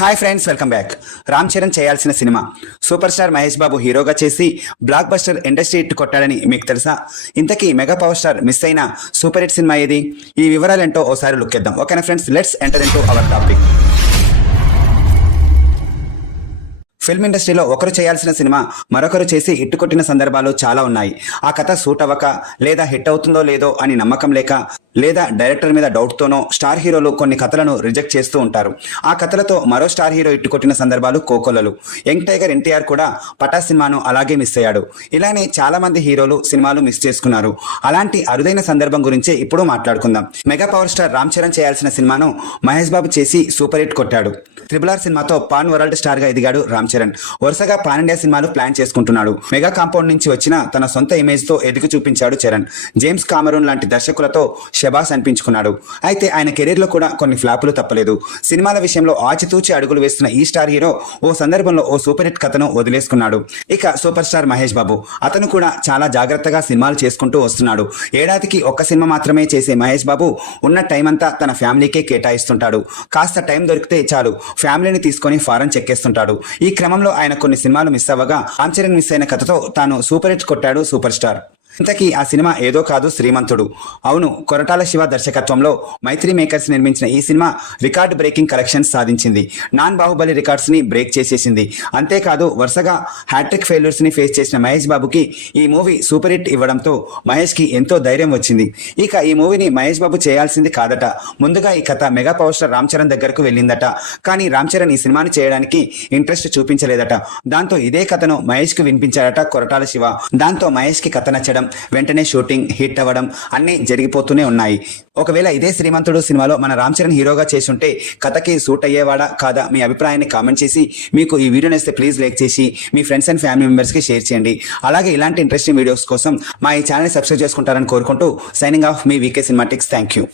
Hi friends, welcome back. Ram Charan చేయాల్సిన cinema super star Mahesh Babu హీరోగా చేసి బ్లాక్ బస్టర్ ఇండస్ట్రీ హిట్ కొట్టాడని మీకు తెలుసా? ఇంతకీ మెగా పవర్ స్టార్ మిస్ అయిన సూపర్ హిట్ సినిమా ఏది? ఈ వివరాలేంటో ఓసారి లుక్ చేద్దాం. ఓకేనా friends, let's enter into our topic. Film ఇండస్ట్రీలో ఒకరు చేయాల్సిన సినిమా మరొకరు చేసి హిట్ కొట్టిన సందర్భాలు చాలా ఉన్నాయి. ఆ కథ సూట్ అవ్వక, లేదా హిట్ అవుతుందో లేదో అని నమ్మకం లేక, లేదా డైరెక్టర్ మీద డౌట్తోనో స్టార్ హీరోలు కొన్ని కథలను రిజెక్ట్ చేస్తూ ఉంటారు. ఆ కథలతో మరో స్టార్ హీరో హిట్ కొట్టిన సందర్భాలు కోకొల్లలు. యంగ్ టైగర్ ఎన్టీఆర్ కూడా పటాస్ సినిమాను అలాగే మిస్ అయ్యాడు. ఇలానే చాలా మంది హీరోలు సినిమాలు మిస్ చేసుకున్నారు. అలాంటి అరుదైన సందర్భం గురించే ఇప్పుడు మాట్లాడుకుందాం. Mega power star Ram Charan చేయాల్సిన సినిమాను మహేష్ బాబు చేసి సూపర్ హిట్ కొట్టాడు. RRR సినిమాతో పాన్ వరల్డ్ స్టార్ గా ఎదిగాడు రామ్ చరణ్. వరుసగా పాన్ ఇండియా సినిమాలు ప్లాన్ చేసుకుంటున్నాడు. మెగా కాంపౌండ్ నుంచి వచ్చిన తన సొంత ఇమేజ్ తో ఎదుగు చూపించాడు చరణ్. జేమ్స్ కామరూన్ లాంటి దర్శకులతో శబాస్ అనిపించుకున్నాడు. అయితే ఆయన కెరీర్ లో కూడా కొన్ని ఫ్లాపులు తప్పలేదు. సినిమాల విషయంలో ఆచితూచి అడుగులు వేస్తున్న ఈ స్టార్ హీరో ఓ సందర్భంలో ఓ సూపర్ హిట్ కథను వదిలేసుకున్నాడు. ఇక సూపర్ స్టార్ మహేష్ బాబు, అతను కూడా చాలా జాగ్రత్తగా సినిమాలు చేసుకుంటూ వస్తున్నాడు. ఏడాదికి ఒక్క సినిమా మాత్రమే చేసే మహేష్ బాబు ఉన్న టైం అంతా తన ఫ్యామిలీకే కేటాయిస్తుంటాడు. కాస్త టైం దొరికితే చాలు ఫ్యామిలీని తీసుకొని ఫారెన్ చెక్కేస్తుంటాడు. ఈ క్రమంలో ఆయన కొన్ని సినిమాలు మిస్ అవ్వగా రామ్ చరణ్ మిస్ అయిన కథతో తాను సూపర్ హిట్ కొట్టాడు సూపర్ స్టార్. ఇంతకీ ఆ సినిమా ఏదో కాదు, శ్రీమంతుడు. అవును, కొరటాల శివ దర్శకత్వంలో మైత్రి మేకర్స్ నిర్మించిన ఈ సినిమా రికార్డ్ బ్రేకింగ్ కలెక్షన్స్ సాధించింది. నాన్ బాహుబలి రికార్డ్స్ ని బ్రేక్ చేసేసింది. అంతేకాదు, వరుసగా హ్యాట్రిక్ ఫెయిల్యూర్స్ ని ఫేస్ చేసిన మహేష్ బాబుకి ఈ మూవీ సూపర్ హిట్ ఇవ్వడంతో మహేష్ కి ఎంతో ధైర్యం వచ్చింది. ఇక ఈ మూవీని మహేష్ బాబు చేయాల్సింది కాదట. ముందుగా ఈ కథ mega power star Ram Charan దగ్గరకు వెళ్ళిందట. కానీ రామ్ చరణ్ ఈ సినిమాని చేయడానికి ఇంట్రెస్ట్ చూపించలేదట. దాంతో ఇదే కథను మహేష్ కి వినిపించాడట కొరటాల శివ. దాంతో మహేష్ కి కథ నచ్చడం, వెంటనే షూటింగ్ హిట్ అవ్వడం అన్నీ జరిగిపోతూనే ఉన్నాయి. ఒకవేళ ఇదే శ్రీమంతుడు సినిమాలో మన రామ్ చరణ్ హీరోగా చేసుంటే కథకి సూట్ అయ్యేవాడా కాదా? మీ అభిప్రాయాన్ని కామెంట్ చేసి, మీకు ఈ వీడియో నచ్చితే ప్లీజ్ లైక్ చేసి మీ ఫ్రెండ్స్ అండ్ ఫ్యామిలీ మెంబర్స్ కి షేర్ చేయండి. అలాగే ఇలాంటి ఇంట్రెస్టింగ్ వీడియోస్ కోసం మా ఈ ఛానల్ సబ్స్క్రైబ్ చేసుకుంటారని కోరుకుంటూ సైనింగ్ ఆఫ్ మీ వీకే సినిమాటిక్స్. Thank you.